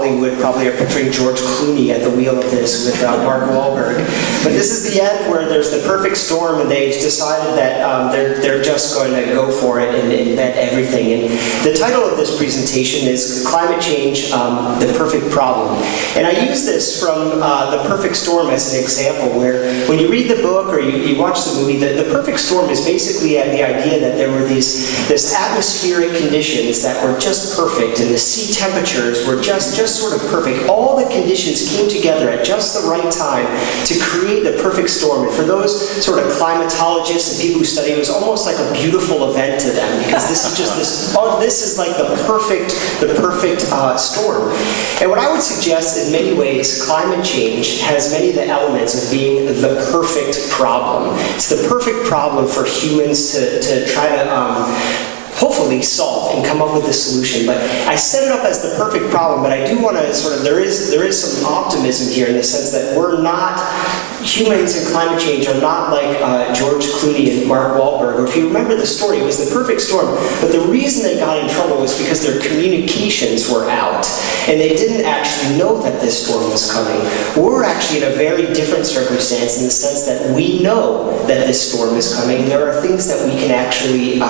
Hollywood probably are picturing George Clooney at the wheel of this with Mark Wahlberg. But this is the end where there's the perfect storm, and they've decided that they're just going to go for it and invent everything. And the title of this presentation is Climate Change, the Perfect Problem. And I use this from The Perfect Storm as an example, where when you read the book or you watch the movie, the perfect storm is basically the idea that there were this atmospheric conditions that were just perfect, and the sea temperatures were just sort of perfect. All the conditions came together at just the right time to create the perfect storm. And for those sort of climatologists and people who study, it was almost like a beautiful event to them, because this is just this is like the perfect storm. And what I would suggest, in many ways, climate change has many of the elements of being the perfect problem. It's the perfect problem for humans to try to hopefully solve and come up with a solution. But I set it up as the perfect problem, but I do want to sort of, there is some optimism here in the sense that humans and climate change are not like George Clooney and Mark Wahlberg. Or if you remember the story, it was the perfect storm. But the reason they got in trouble was because their communications were out. And they didn't actually know that this storm was coming. We're actually in a very different circumstance in the sense that we know that this storm is coming. There are things that we can actually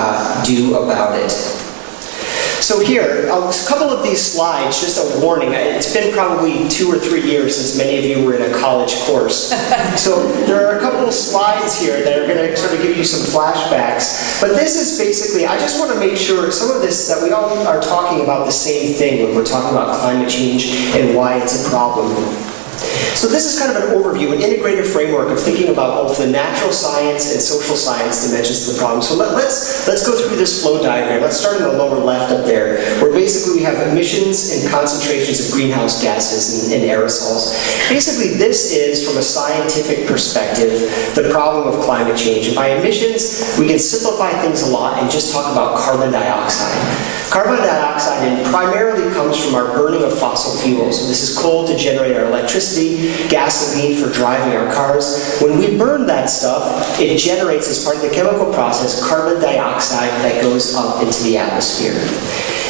do about it. So here, a couple of these slides, just a warning. It's been probably 2 or 3 years since many of you were in a college course. So there are a couple of slides here that are going to sort of give you some flashbacks. But this is basically, I just want to make sure some of this, that we all are talking about the same thing when we're talking about climate change and why it's a problem. So this is kind of an overview, an integrated framework of thinking about both the natural science and social science dimensions of the problem. So let's go through this flow diagram. Let's start in the lower left up there, where basically we have emissions and concentrations of greenhouse gases and aerosols. Basically, this is, from a scientific perspective, the problem of climate change. And by emissions, we can simplify things a lot and just talk about carbon dioxide. Carbon dioxide primarily comes from our burning of fossil fuels. So this is coal to generate our electricity, gasoline for driving our cars. When we burn that stuff, it generates, as part of the chemical process, carbon dioxide that goes up into the atmosphere.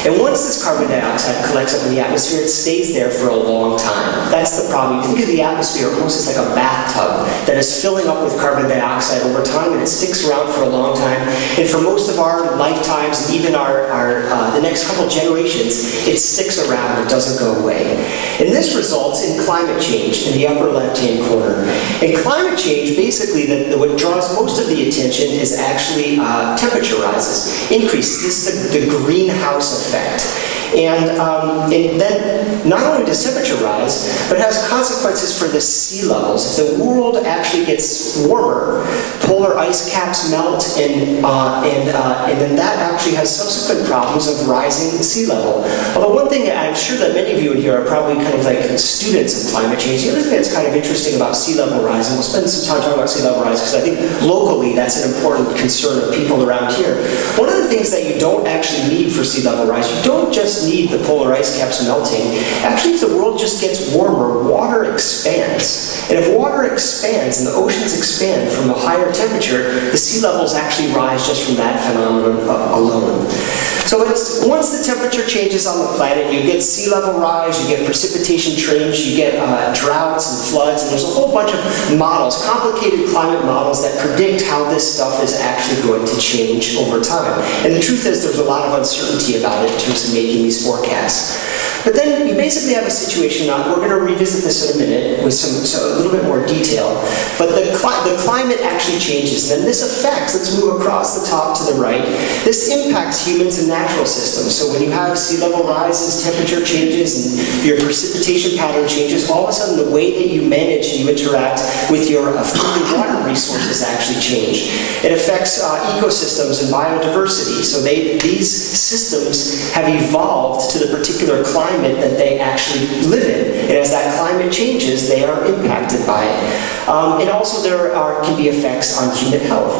And once this carbon dioxide collects up in the atmosphere, it stays there for a long time. That's the problem. You think of the atmosphere almost as like a bathtub that is filling up with carbon dioxide over time, and it sticks around for a long time. And for most of our lifetimes, and even the next couple generations, it sticks around. It doesn't go away. And this results in climate change in the upper left-hand corner. And climate change, basically, what draws most of the attention is actually temperature rises, increases. This is the greenhouse effect. And then not only does temperature rise, but it has consequences for the sea levels. If the world actually gets warmer, polar ice caps melt, and then that actually has subsequent problems of rising sea level. Although one thing I'm sure that many of you in here are probably kind of like students of climate change. The other thing that's kind of interesting about sea level rise, and we'll spend some time talking about sea level rise because I think locally that's an important concern of people around here. One of the things that you don't actually need for sea level rise, you don't just need the polar ice caps melting. Actually, if the world just gets warmer, water expands. And if water expands and the oceans expand from a higher temperature, the sea levels actually rise just from that phenomenon alone. So once the temperature changes on the planet, you get sea level rise, you get precipitation change, you get droughts and floods, and there's a whole bunch of models, complicated climate models that predict how this stuff is actually going to change over time. And the truth is there's a lot of uncertainty about it in terms of making these forecasts. But then you basically have a situation, we're going to revisit this in a minute with a little bit more detail, but the climate actually changes, and then this affects, let's move across the top to the right, this impacts humans and natural systems. So when you have sea level rises, temperature changes, and your precipitation pattern changes, all of a sudden the way that you manage and you interact with your food and water resources actually change. It affects ecosystems and biodiversity. So these systems have evolved to the particular climate that they actually live in. And as that climate climate changes, they are impacted by it. And also can be effects on human health.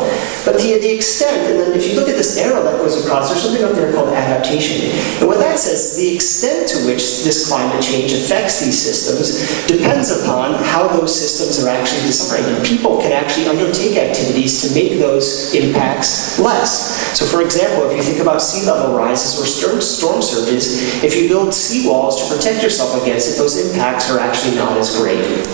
But the extent, and then if you look at this arrow that goes across, there's something up there called adaptation. And what that says, the extent to which this climate change affects these systems depends upon how those systems are actually designed. And people can actually undertake activities to make those impacts less. So for example, if you think about sea level rises or storm surges, if you build seawalls to protect yourself against it, those impacts are actually not as great.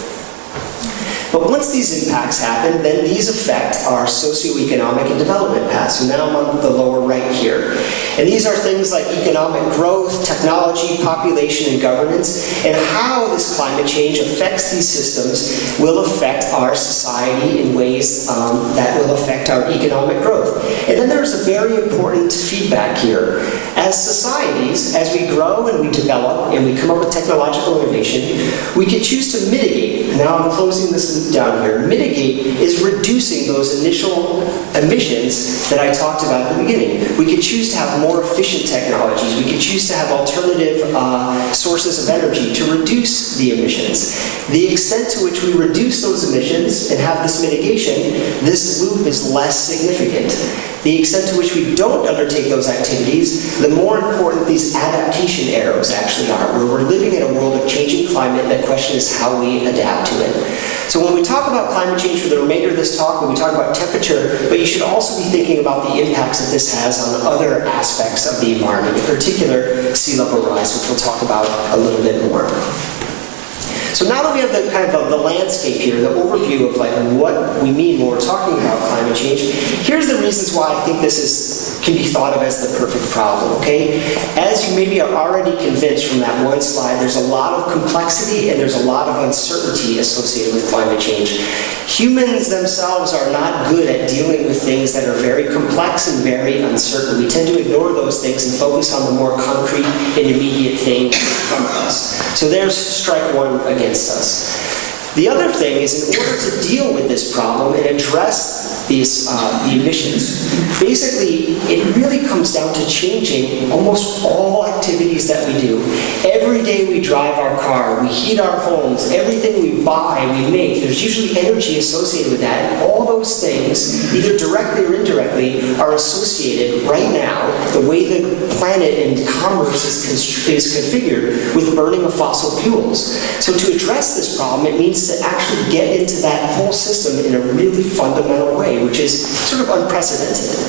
But once these impacts happen, then these affect our socioeconomic and development paths. So now I'm on the lower right here. And these are things like economic growth, technology, population, and governance, and how this climate change affects these systems will affect our society in ways that will affect our economic growth. And then there's a very important feedback here. As societies, as we grow and we develop and we come up with technological innovation, we can choose to mitigate. Now I'm closing this loop down here. Mitigate is reducing those initial emissions that I talked about at the beginning. We could choose to have more efficient technologies. We could choose to have alternative sources of energy to reduce the emissions. The extent to which we reduce those emissions and have this mitigation, this loop is less significant. The extent to which we don't undertake those activities, the more important these adaptation arrows actually are, where we're living in a world of changing climate, and the question is how we adapt to it. So when we talk about climate change for the remainder of this talk, when we talk about temperature, but you should also be thinking about the impacts that this has on other aspects of the environment, in particular sea level rise, which we'll talk about a little bit more. So now that we have the kind of the landscape here, the overview of like what we mean when we're talking about climate change, here's the reasons why I think this can be thought of as the perfect problem, okay? As you maybe are already convinced from that one slide, there's a lot of complexity and there's a lot of uncertainty associated with climate change. Humans themselves are not good at dealing with things that are very complex and very uncertain. We tend to ignore those things and focus on the more concrete and immediate thing from us. So there's strike one against us. The other thing is, in order to deal with this problem and address these, the emissions, basically it really comes down to changing almost all activities that we do. Every day we drive our car, we heat our homes, everything we buy, we make, there's usually energy associated with that. And all those things, either directly or indirectly, are associated right now, the way the planet and commerce is configured, with burning of fossil fuels. So to address this problem, it means to actually get into that whole system in a really fundamental way, which is sort of unprecedented.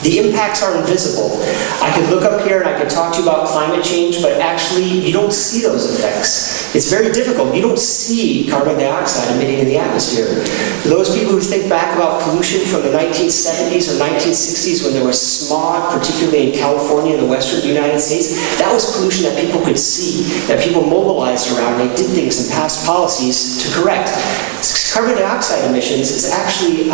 The impacts are invisible. I could look up here and I could talk to you about climate change, but actually you don't see those effects. It's very difficult. You don't see carbon dioxide emitting in the atmosphere. For those people who think back about pollution from the 1970s or 1960s when there was smog, particularly in California and the western United States, that was pollution that people could see, that people mobilized around. They did things and passed policies to correct. Carbon dioxide emissions is actually,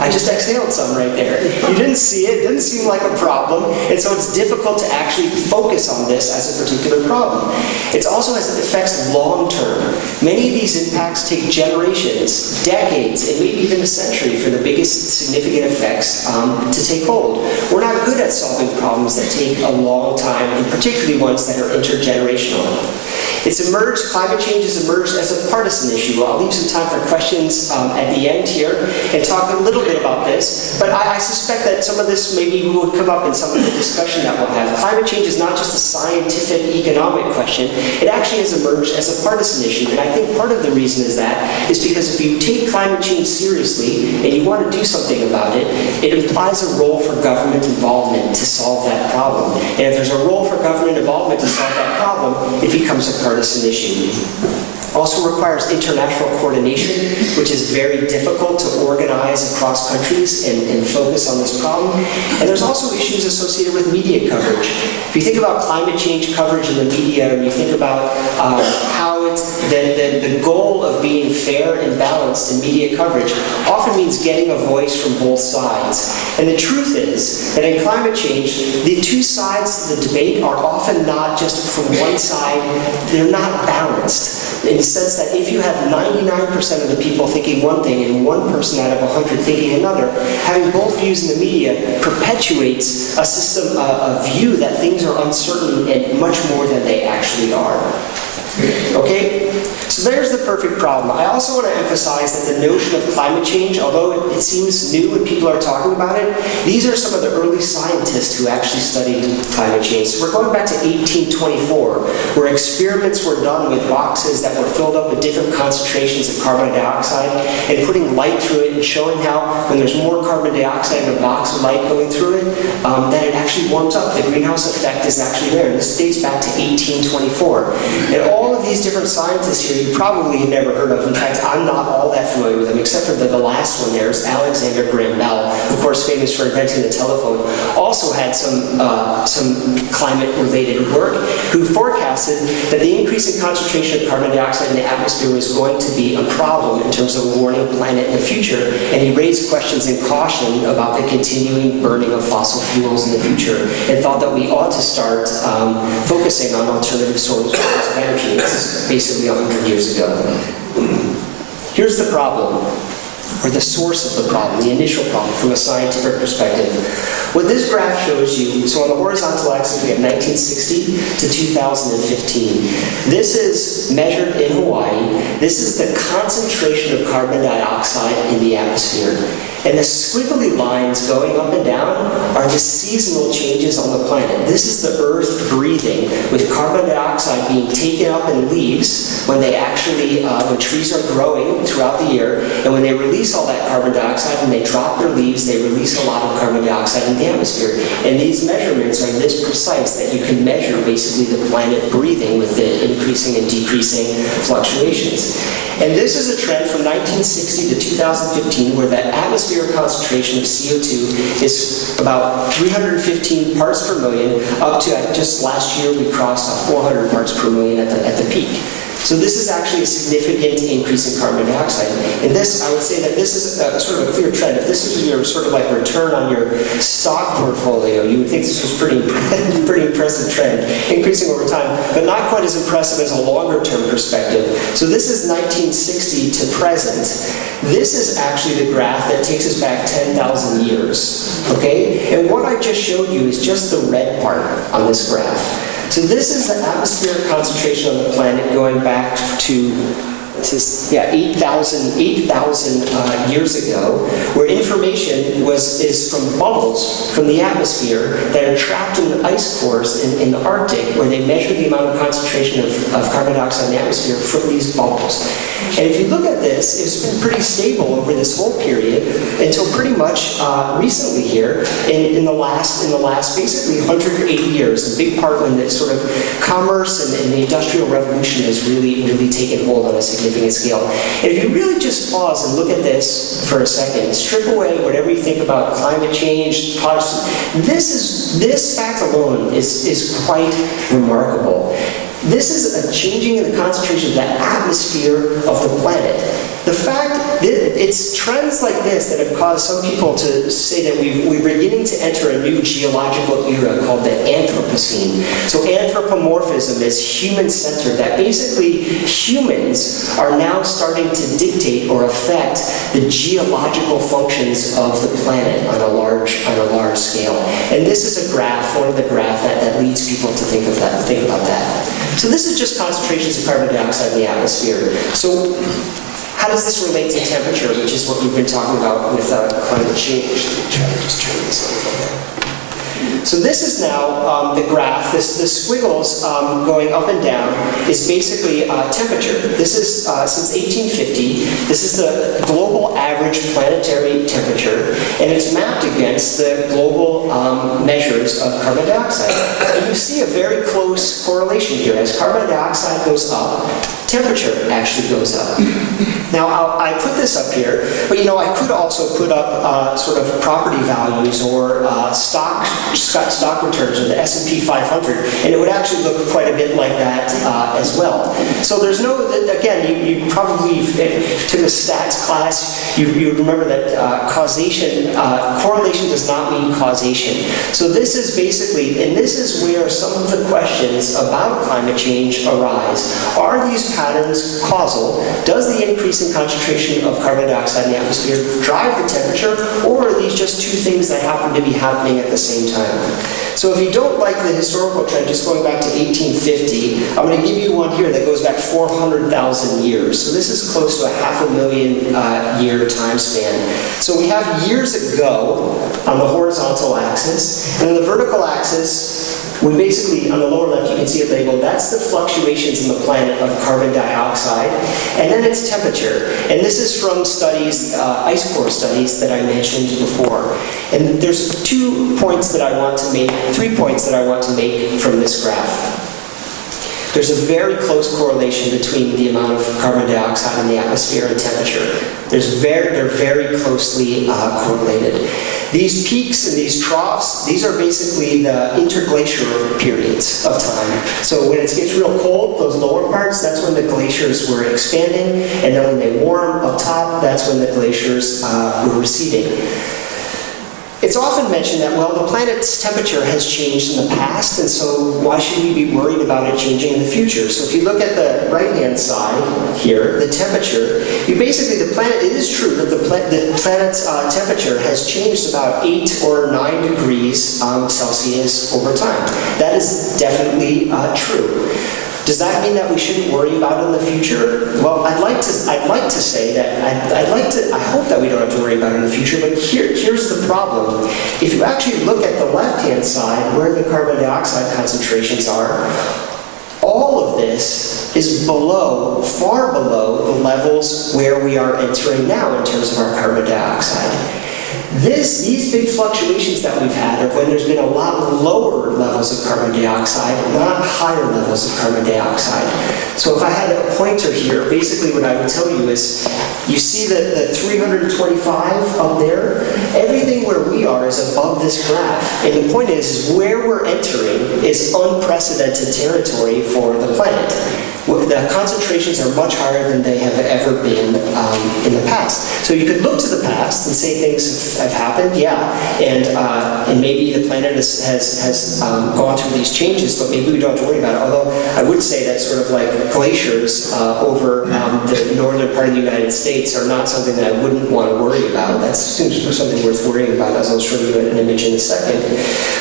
I just exhaled some right there. You didn't see it, didn't seem like a problem, and so it's difficult to actually focus on this as a particular problem. It also has effects long term. Many of these impacts take generations, decades, and maybe even a century for the biggest significant effects to take hold. We're not good at solving problems that take a long time, and particularly ones that are intergenerational. Climate change has emerged as a partisan issue. I'll leave some time for questions at the end here and talk a little bit about this, but I suspect that some of this maybe will come up in some of the discussion that we'll have. Climate change is not just a scientific, economic question. It actually has emerged as a partisan issue, and I think part of the reason is because if you take climate change seriously and you want to do something about it, it implies a role for government involvement to solve that problem. And if there's a role for government involvement to solve that problem, it becomes a partisan issue. Also requires international coordination, which is very difficult to organize across countries and focus on this problem. And there's also issues associated with media coverage. If you think about climate change coverage in the media, and you think about how it's the goal of being fair and balanced in media coverage often means getting a voice from both sides. And the truth is that in climate change, the two sides of the debate are often not just from one side, they're not balanced. In the sense that if you have 99% of the people thinking one thing and 1% out of 100 thinking another, having both views in the media perpetuates a system, a view that things are uncertain and much more than they actually are. Okay? So there's the perfect problem. I also want to emphasize that the notion of climate change, although it seems new and people are talking about it, these are some of the early scientists who actually studied climate change. So we're going back to 1824, where experiments were done with boxes that were filled up with different concentrations of carbon dioxide and putting light through it and showing how when there's more carbon dioxide in a box of light going through it, that it actually warms up. The greenhouse effect is actually there. This dates back to 1824. And all of these different scientists here you probably have never heard of. In fact, I'm not all that familiar with them, except for the last one there is Alexander Graham Bell, of course famous for inventing the telephone, also had some climate-related work, who forecasted that the increase in concentration of carbon dioxide in the atmosphere was going to be a problem in terms of warming the planet in the future, and he raised questions and caution about the continuing burning of fossil fuels in the future, and thought that we ought to start focusing on alternative sources of energy. This is basically 100 years ago. Here's the problem, or the source of the problem, the initial problem from a scientific perspective. What this graph shows you, so on the horizontal axis we have 1960 to 2015. This is measured in Hawaii. This is the concentration of carbon dioxide in the atmosphere. And the squiggly lines going up and down are the seasonal changes on the planet. This is the Earth breathing, with carbon dioxide being taken up in leaves when they actually, when trees are growing throughout the year, and when they release all that carbon dioxide and they drop their leaves, they release a lot of carbon dioxide in the atmosphere. And these measurements are this precise that you can measure basically the planet breathing with the increasing and decreasing fluctuations. And this is a trend from 1960 to 2015 where the atmospheric concentration of CO2 is about 315 parts per million, up to just last year we crossed 400 parts per million at the peak. So this is actually a significant increase in carbon dioxide. And this, I would say that this is sort of a clear trend. If this is your sort of like return on your stock portfolio, you would think this was pretty impressive trend, increasing over time, but not quite as impressive as a longer term perspective. So this is 1960 to present. This is actually the graph that takes us back 10,000 years, okay? And what I just showed you is just the red part on this graph. So this is the atmospheric concentration on the planet going back to 8,000 years ago, where information is from bubbles from the atmosphere that are trapped in ice cores in the Arctic, where they measure the amount of concentration of carbon dioxide in the atmosphere from these bubbles. And if you look at this, it's been pretty stable over this whole period until pretty much recently here, in the last basically 180 years. A big part when the sort of commerce and the Industrial Revolution has really taken hold on a significant scale. And if you really just pause and look at this for a second, strip away whatever you think about climate change, this fact alone is quite remarkable. This is a changing in the concentration of the atmosphere of the planet. The fact that it's trends like this that have caused some people to say that we're beginning to enter a new geological era called the Anthropocene. So anthropomorphism is human-centered, that basically humans are now starting to dictate or affect the geological functions of the planet on a large scale. And this is a graph, one of the graphs that leads people to think about that. So this is just concentrations of carbon dioxide in the atmosphere. So how does this relate to temperature, which is what we've been talking about with climate change? Let me try to just turn this a little bit. So this is now the graph. The squiggles going up and down is basically temperature. This is since 1850. This is the global average planetary temperature, and it's mapped against the global measures of carbon dioxide. And you see a very close correlation here. As carbon dioxide goes up, temperature actually goes up. Now, I put this up here, but I could also put up sort of property values or stock returns of the S&P 500, and it would actually look quite a bit like that as well. So there's no, again, you probably took a stats class, you remember that correlation does not mean causation. So this is basically, and this is where some of the questions about climate change arise. Are these patterns causal? Does the increase in concentration of carbon dioxide in the atmosphere drive the temperature, or are these just two things that happen to be happening at the same time? So if you don't like the historical trend, just going back to 1850, I'm going to give you one here that goes back 400,000 years. So this is close to a 500,000 year time span. So we have years ago on the horizontal axis, and on the vertical axis, we basically, on the lower left, you can see it labeled, that's the fluctuations in the planet of carbon dioxide, and then its temperature. And this is from studies, ice core studies that I mentioned before. And there's 2 points that I want to make, 3 points that I want to make from this graph. There's a very close correlation between the amount of carbon dioxide in the atmosphere and temperature. They're very closely correlated. These peaks and these troughs, these are basically the interglacial periods of time. So when it gets real cold, those lower parts, that's when the glaciers were expanding, and then when they warm up top, that's when the glaciers were receding. It's often mentioned that, well, the planet's temperature has changed in the past, and so why should we be worried about it changing in the future? So if you look at the right-hand side here, the temperature, the planet, it is true that the planet's temperature has changed about 8 or 9 degrees Celsius over time. That is definitely true. Does that mean that we shouldn't worry about it in the future? Well, I'd like to say that I hope that we don't have to worry about it in the future, but here's the problem. If you actually look at the left-hand side, where the carbon dioxide concentrations are, all of this is below, far below, the levels where we are entering now in terms of our carbon dioxide. These big fluctuations that we've had are when there's been a lot lower levels of carbon dioxide, not higher levels of carbon dioxide. So if I had a pointer here, basically what I would tell you is, you see the 325 up there? Everything where we are is above this graph. And the point is where we're entering is unprecedented territory for the planet. The concentrations are much higher than they have ever been in the past. So you could look to the past and say things have happened, yeah, and maybe the planet has gone through these changes, but maybe we don't have to worry about it. Although I would say that sort of like glaciers over the northern part of the United States are not something that I wouldn't want to worry about. That seems something worth worrying about, as I'll show you an image in a second.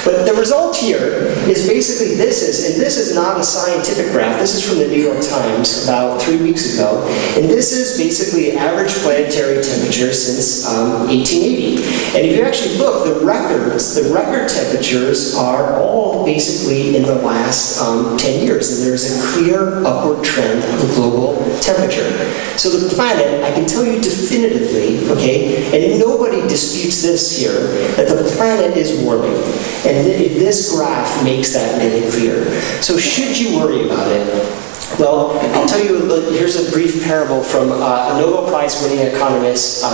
But the result here is basically this is not a scientific graph. This is from the New York Times about 3 weeks ago, and this is basically average planetary temperature since 1880. And if you actually look, the record temperatures are all basically in the last 10 years, and there's a clear upward trend of global temperature. So the planet, I can tell you definitively, okay, and nobody disputes this here, that the planet is warming, and this graph makes that really clear. So should you worry about it? Well, I'll tell you, here's a brief parable from a Nobel Prize-winning economist,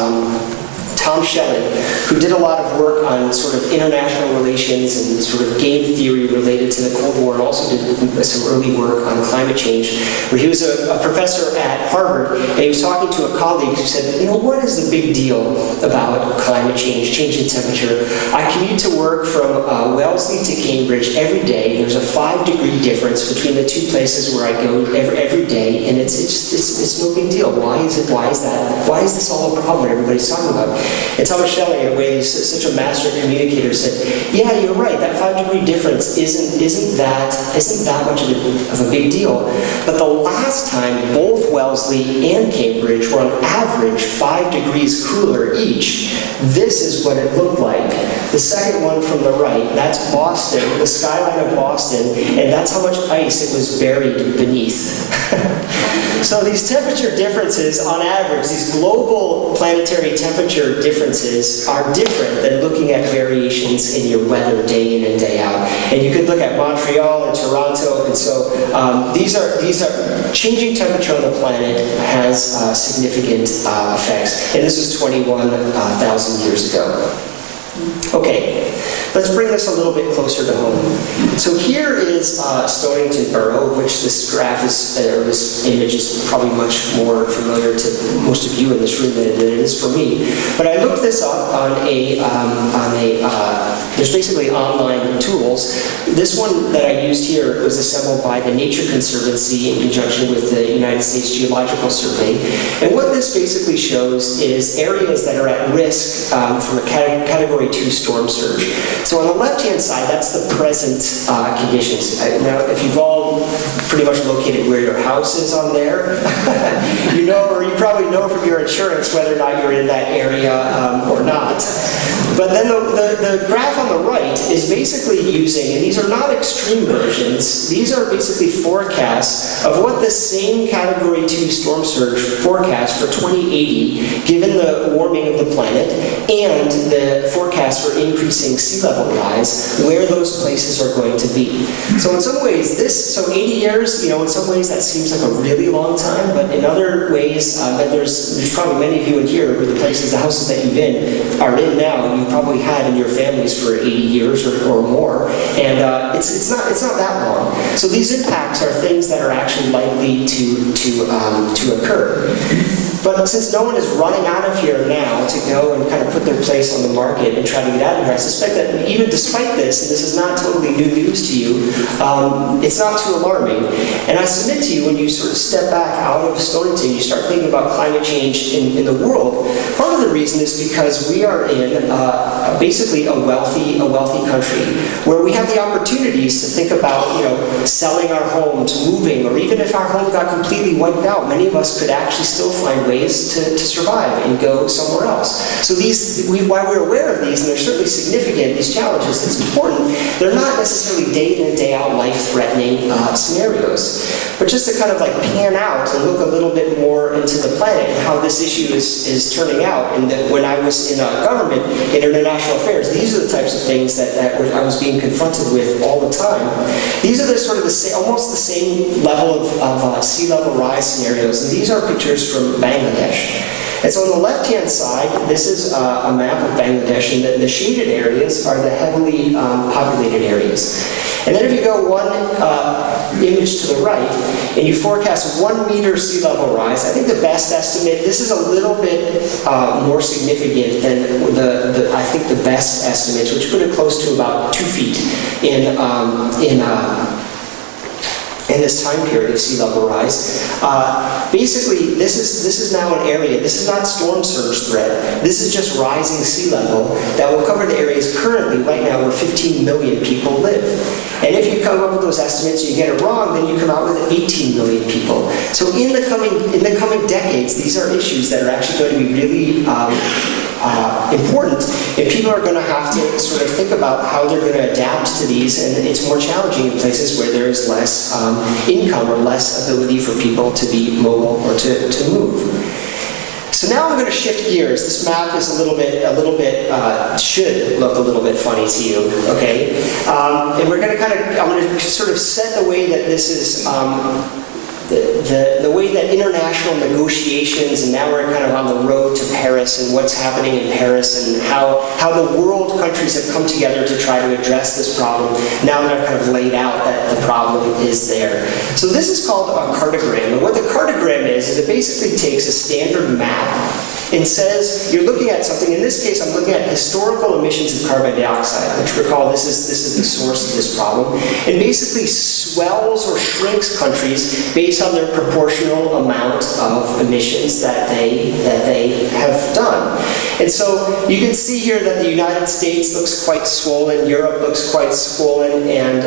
Tom Schelling, who did a lot of work on sort of international relations and sort of game theory related to the Cold War, and also did some early work on climate change, where he was a professor at Harvard, and he was talking to a colleague who said, you know, what is the big deal about climate change, changing temperature? I commute to work from Wellesley to Cambridge every day. There's a 5-degree difference between the two places where I go every day, and it's no big deal. Why is that? Why is this all a problem everybody's talking about? And Thomas Schelling, in a way, he's such a master communicator, said, yeah, you're right, that 5-degree difference isn't that much of a big deal. But the last time both Wellesley and Cambridge were on average 5 degrees cooler each, this is what it looked like. The second one from the right, that's Boston, the skyline of Boston, and that's how much ice it was buried beneath. So these temperature differences, on average, these global planetary temperature differences are different than looking at variations in your weather day in and day out. And you could look at Montreal and Toronto, and so these are changing temperature on the planet has significant effects. And this was 21,000 years ago. Okay, let's bring this a little bit closer to home. So here is Stonington Borough, of which this graph is, or this image is probably much more familiar to most of you in this room than it is for me. But I looked this up on there's basically online tools. This one that I used here was assembled by the Nature Conservancy in conjunction with the United States Geological Survey. And what this basically shows is areas that are at risk from a Category 2 storm surge. So on the left-hand side, that's the present conditions. Now, if you've all pretty much located where your house is on there, you know, or you probably know from your insurance whether or not you're in that area or not. But then the graph on the right is basically using, and these are not extreme versions, these are basically forecasts of what the same Category 2 storm surge forecast for 2080, given the warming of the planet, and the forecast for increasing sea level rise, where those places are going to be. So in some ways, so 80 years, you know, in some ways that seems like a really long time, but in other ways, there's probably many of you in here who the places, the houses that you've are in now, and you probably had in your families for 80 years or more, and it's not that long. So these impacts are things that are actually likely to occur. But since no one is running out of here now to go and kind of put their place on the market and try to get out of here, I suspect that even despite this, and this is not totally new news to you, it's not too alarming. And I submit to you, when you sort of step back out of Stonington, you start thinking about climate change in the world, part of the reason is because we are in basically a wealthy country where we have the opportunities to think about, you know, selling our homes, moving, or even if our home got completely wiped out, many of us could actually still find ways to survive and go somewhere else. So while we're aware of these, and they're certainly significant, these challenges, it's important, they're not necessarily day in and day out life-threatening scenarios. But just to kind of like pan out and look a little bit more into the planet and how this issue is turning out, and that when I was in government, in international affairs, these are the types of things that I was being confronted with all the time. These are almost the same level of sea level rise scenarios, and these are pictures from Bangladesh. And so on the left-hand side, this is a map of Bangladesh, and the shaded areas are the heavily populated areas. And then if you go one image to the right, and you forecast 1 meter sea level rise, I think the best estimate, this is a little bit more significant than I think the best estimates, which put it close to about 2 feet in this time period of sea level rise. Basically, this is now an area, this is not storm surge threat, this is just rising sea level that will cover the areas currently, right now, where 15 million people live. And if you come up with those estimates and you get it wrong, then you come out with 18 million people. So in the coming decades, these are issues that are actually going to be really important, and people are going to have to sort of think about how they're going to adapt to these, and it's more challenging in places where there is less income or less ability for people to be mobile or to move. So now I'm going to shift gears. This map is should look a little bit funny to you, okay? And we're going to I'm going to sort of set the way that this is, the way that international negotiations, and now we're kind of on the road to Paris and what's happening in Paris and how the world countries have come together to try to address this problem. Now that I've kind of laid out that the problem is there. So this is called a cartogram. And what the cartogram is it basically takes a standard map and says, you're looking at something, in this case I'm looking at historical emissions of carbon dioxide, which recall this is the source of this problem, and basically swells or shrinks countries based on their proportional amount of emissions that they have done. And so you can see here that the United States looks quite swollen, Europe looks quite swollen, and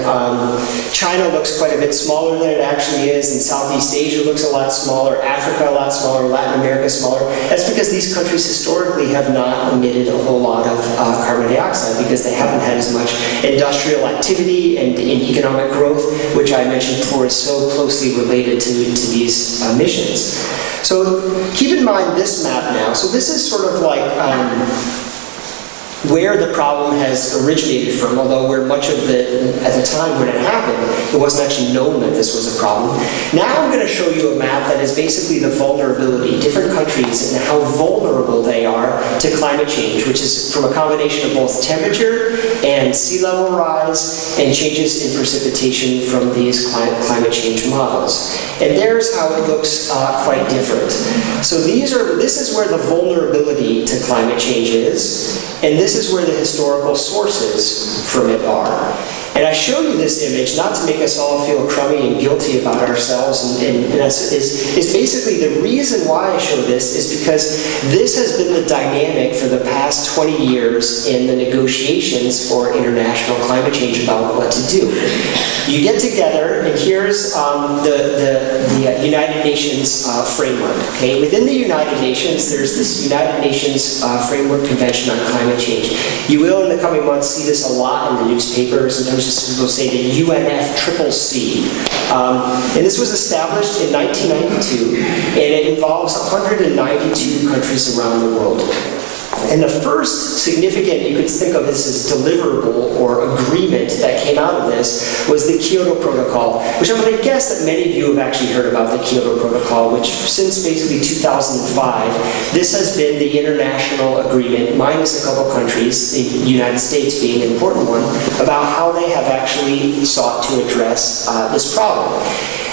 China looks quite a bit smaller than it actually is, and Southeast Asia looks a lot smaller, Africa a lot smaller, Latin America smaller. That's because these countries historically have not emitted a whole lot of carbon dioxide because they haven't had as much industrial activity and economic growth, which I mentioned before is so closely related to these emissions. So keep in mind this map now. So this is sort of like where the problem has originated from, although where much of it, at the time when it happened, It wasn't actually known that this was a problem. Now I'm going to show you a map that is basically the vulnerability, different countries and how vulnerable they are to climate change, which is from a combination of both temperature and sea level rise and changes in precipitation from these climate change models. And there's how it looks quite different. So this is where the vulnerability to climate change is, and this is where the historical sources from it are. And I show you this image not to make us all feel crummy and guilty about ourselves, and is basically the reason why I show this is because this has been the dynamic for the past 20 years in the negotiations for international climate change about what to do. You get together, and here's the United Nations framework. Okay, within the United Nations, there's this United Nations Framework Convention on Climate Change. You will, in the coming months, see this a lot in the newspapers. Sometimes just people say the UNFCCC. And this was established in 1992, and it involves 192 countries around the world. And the first significant, you could think of this as deliverable or agreement that came out of this was the Kyoto Protocol, which I'm going to guess that many of you have actually heard about the Kyoto Protocol, which since basically 2005, this has been the international agreement, minus a couple countries, the United States being an important one, about how they have actually sought to address this problem.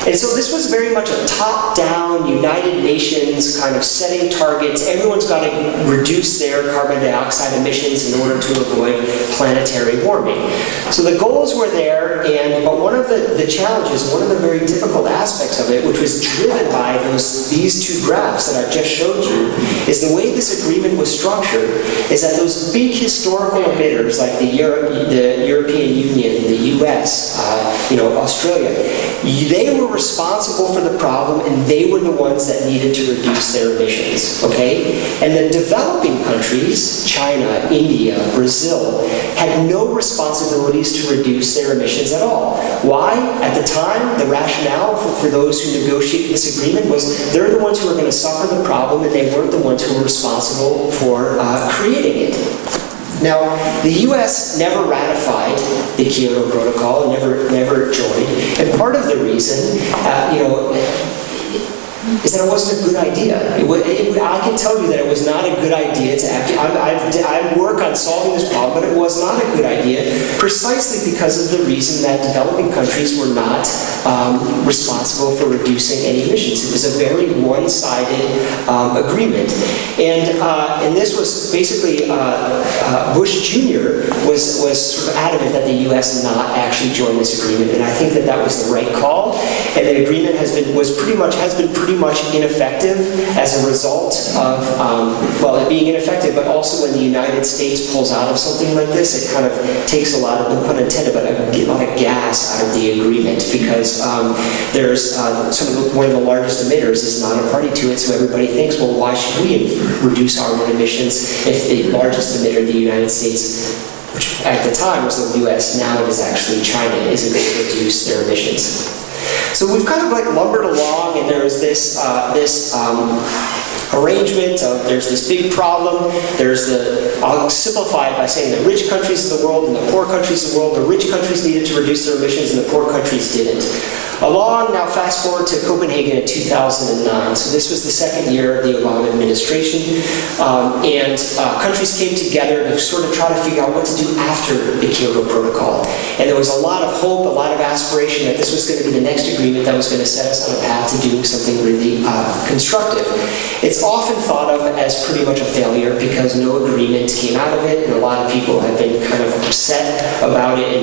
And so this was very much a top-down, United Nations kind of setting targets. Everyone's got to reduce their carbon dioxide emissions in order to avoid planetary warming. So the goals were there, but one of the challenges, one of the very difficult aspects of it, which was driven by these two graphs that I've just showed you, is the way this agreement was structured is that those big historical emitters like the European Union, the US, Australia, they were responsible for the problem, and they were the ones that needed to reduce their emissions, okay? And the developing countries, China, India, Brazil, had no responsibilities to reduce their emissions at all. Why? At the time, the rationale for those who negotiated this agreement was they're the ones who are going to suffer the problem, and they weren't the ones who were responsible for creating it. Now, the U.S. never ratified the Kyoto Protocol, never joined, and part of the reason, is that it wasn't a good idea. I can tell you that it was not a good idea to act. I work on solving this problem, but it was not a good idea precisely because of the reason that developing countries were not responsible for reducing any emissions. It was a very one-sided agreement. And this was basically, Bush Jr. was sort of adamant that the U.S. not actually join this agreement, and I think that was the right call. And the agreement has been pretty much ineffective as a result of, it being ineffective, but also when the United States pulls out of something like this, it kind of takes a lot of, no pun intended, but a lot of gas out of the agreement, because there's one of the largest emitters is not a party to it, so everybody thinks, well, why should we reduce our own emissions if the largest emitter, the United States, which at the time was the U.S., now it is actually China, isn't going to reduce their emissions. So we've kind of like lumbered along, and there's this arrangement of there's this big problem. I'll simplify it by saying the rich countries of the world and the poor countries of the world. The rich countries needed to reduce their emissions, and the poor countries didn't. Now fast forward to Copenhagen in 2009. So this was the second year of the Obama administration, and countries came together to sort of try to figure out what to do after the Kyoto Protocol. And there was a lot of hope, a lot of aspiration that this was going to be the next agreement that was going to set us on a path to doing something really constructive. It's often thought of as pretty much a failure because no agreement came out of it, and a lot of people have been kind of upset about it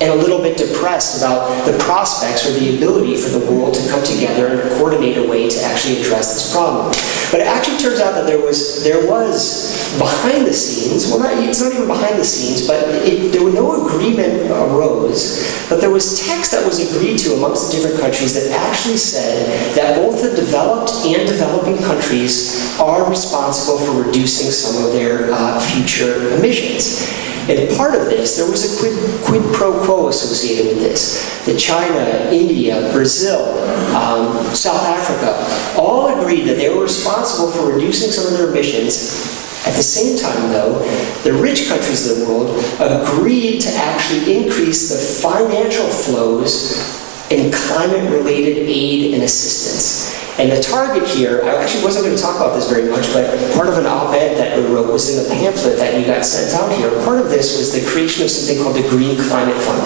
and a little bit depressed about the prospects or the ability for the world to come together and coordinate a way to actually address this problem. But it actually turns out that there was behind the scenes, it's not even behind the scenes, but there was no agreement arose, but there was text that was agreed to amongst the different countries that actually said that both the developed and developing countries are responsible for reducing some of their future emissions. And part of this, there was a quid pro quo associated with this. That China, India, Brazil, South Africa all agreed that they were responsible for reducing some of their emissions, At the same time, though, the rich countries of the world agreed to actually increase the financial flows in climate-related aid and assistance. And the target here, I actually wasn't going to talk about this very much, but part of an op-ed that we wrote was in the pamphlet that you got sent out here. Part of this was the creation of something called the Green Climate Fund.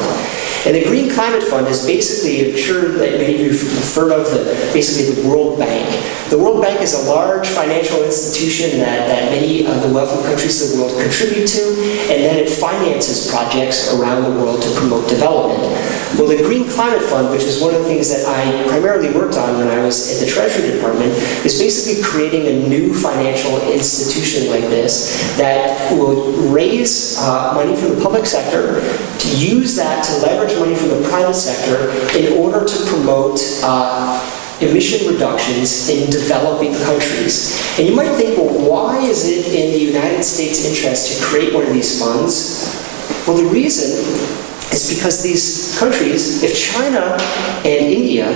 And the Green Climate Fund is basically, I'm sure that many of you have heard of, basically the World Bank. The World Bank is a large financial institution that many of the wealthy countries of the world contribute to, and then it finances projects around the world to promote development. Well, the Green Climate Fund, which is one of the things that I primarily worked on when I was at the Treasury Department, is basically creating a new financial institution like this that will raise money from the public sector, to use that to leverage money from the private sector in order to promote emission reductions in developing countries. And you might think, well, why is it in the United States' interest to create one of these funds? Well, the reason is because these countries, if China and India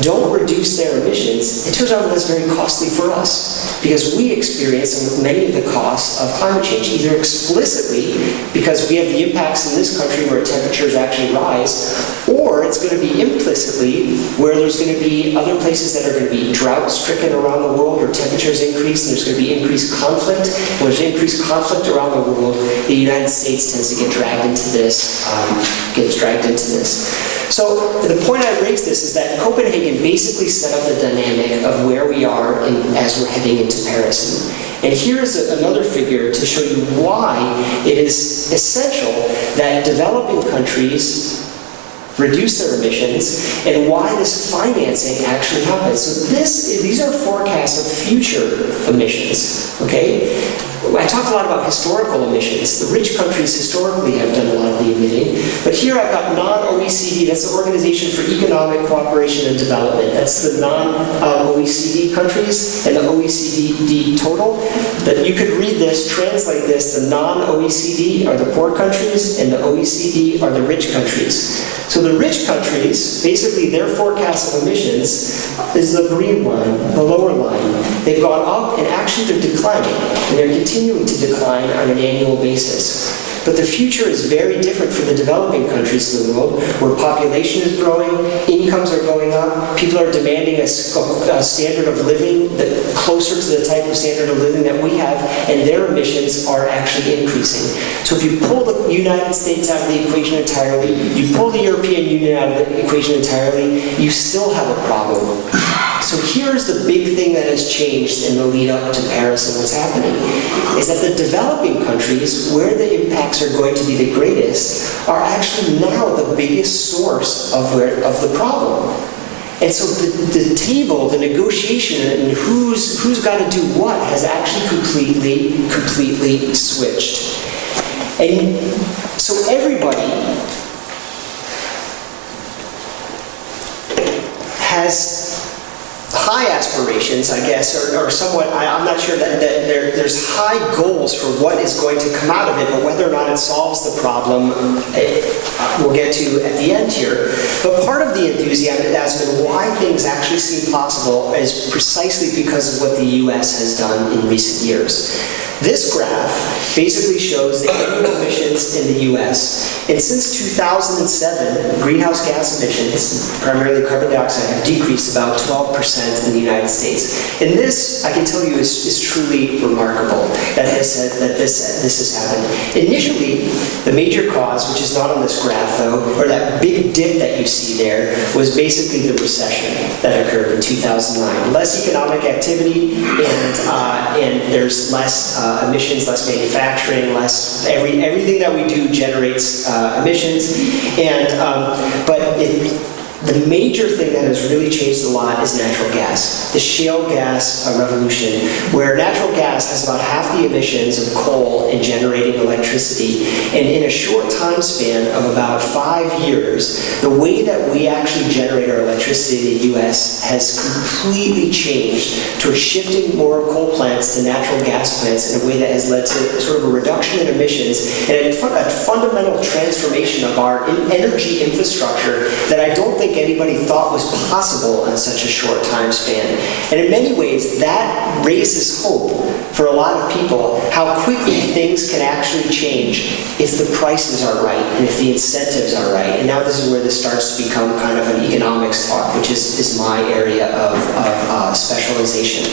don't reduce their emissions, it turns out that's very costly for us, because we experience many of the costs of climate change, either explicitly, because we have the impacts in this country where temperatures actually rise, or it's going to be implicitly, where there's going to be other places that are going to be drought-stricken around the world, where temperatures increase, and there's going to be increased conflict. When there's increased conflict around the world, the United States tends to get dragged into this. So the point I raised this is that Copenhagen basically set up the dynamic of where we are as we're heading into Paris. And here's another figure to show you why it is essential that developing countries reduce their emissions, and why this financing actually happens. So these are forecasts of future emissions, okay? I talked a lot about historical emissions. The rich countries historically have done a lot of the emitting, but here I've got non-OECD, that's the Organization for Economic Cooperation and Development. That's the non-OECD countries and the OECD total. That you could read this, translate this, the non-OECD are the poor countries and the OECD are the rich countries. So the rich countries, basically their forecast of emissions is the green line, the lower line. They've gone up and actually they're declining, and they're continuing to decline on an annual basis. But the future is very different for the developing countries of the world, where population is growing, incomes are going up, people are demanding a standard of living that closer to the type of standard of living that we have, and their emissions are actually increasing. So if you pull the United States out of the equation entirely, you pull the European Union out of the equation entirely, you still have a problem. So here's the big thing that has changed in the lead up to Paris and what's happening, is that the developing countries, where the impacts are going to be the greatest, are actually now the biggest source of the problem. And so the table, the negotiation, and who's got to do what has actually completely switched. And so everybody has high aspirations, I guess, or somewhat, I'm not sure that there's high goals for what is going to come out of it, but whether or not it solves the problem, we'll get to at the end here. But part of the enthusiasm and why things actually seem possible is precisely because of what the US has done in recent years. This graph basically shows the annual emissions in the US. And since 2007, greenhouse gas emissions, primarily carbon dioxide, have decreased about 12% in the United States. And this, I can tell you, is truly remarkable that this has happened. Initially, the major cause, which is not on this graph though, or that big dip that you see there, was basically the recession that occurred in 2009. Less economic activity, and there's less emissions, less manufacturing, less everything that we do generates emissions, the major thing that has really changed a lot is natural gas. The shale gas revolution, where natural gas has about half the emissions of coal in generating electricity, and in a short time span of about 5 years, the way that we actually generate our electricity in the US has completely changed towards shifting more coal plants to natural gas plants in a way that has led to sort of a reduction in emissions and a fundamental transformation of our energy infrastructure that I don't think anybody thought was possible in such a short time span. And in many ways, that raises hope for a lot of people how quickly things can actually change if the prices are right and if the incentives are right. And now this is where this starts to become kind of an economics talk, which is my area of specialization.